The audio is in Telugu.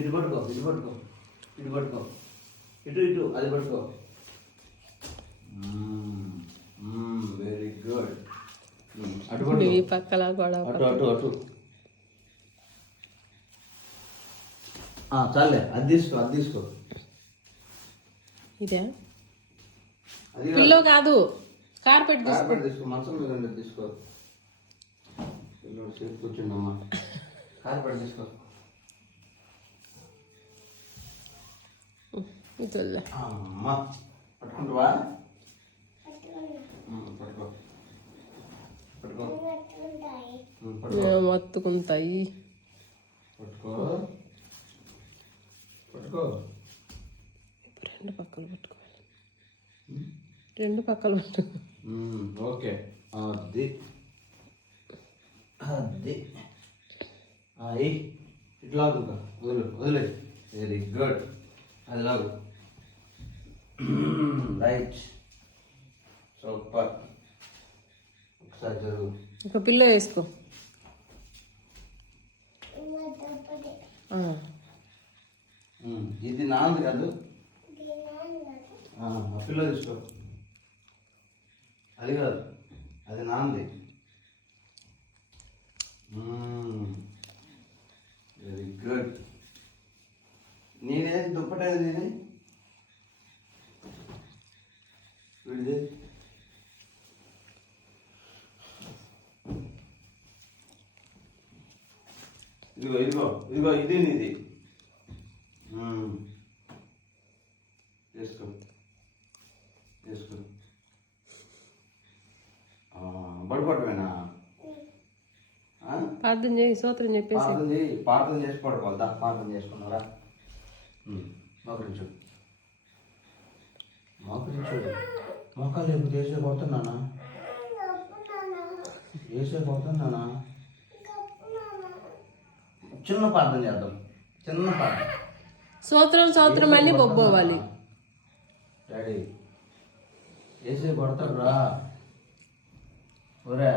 ఇటు పట్టుకో, ఇటు పట్టుకో, ఇటు పట్టుకో, ఇటు ఇటు అది పట్టుకో. Very good. అటు పట్టుకో, పక్కల కూడా అటు అటు అటు. చాలే, అది తీసుకో, అది తీసుకో. ఇదే పిల్లో కాదు, కార్పెట్ తీసుకో, మంచం మీద ఉండేది తీసుకో. పిల్లోడు సేపు కూర్చుండమ్మా. కార్పెట్ తీసుకో. ఇది అమ్మా పట్టుకుంటావా? పట్టుకో, పట్టుకో, మత్తుకుంటాయి. పట్టుకో, పట్టుకో. రెండు పక్కలు పట్టుకోవాలి, రెండు పక్కలు పట్టు. ఓకే, అది అది ఇట్లా వదిలే, వదిలే. Very good. అది లాగు. Right, super. ఒకసారి జరుగు. ఒక పిల్లో వేసుకో. ఇది నాంది కాదు, ఆ పిల్లో తీసుకో. అది కాదు, అది నాంది. Very good. నేనేది దుప్పటేది నేనే వీడిది. ఇదిగో ఇదిగో ఇదిగో, ఇది నీది. వేసుకో, వేసుకో. పడిపోవటమేనా? ప్రార్థన చేయి, సూత్రం చెప్పేసి ప్రార్థన చేసి పడుకోవాలి. ప్రార్థన చేసుకున్నారా? మోకరించు, మోకరించు. మోకాలు లేకపోతే వేసే పోతున్నానా? వేసే పోతున్నానా? చిన్న ప్రార్థన చేద్దాం, చిన్న ప్రార్థన. సూత్రం అని బొబ్బోవాలి. డాడీ వేసే కొడతాడు రా. ఒరే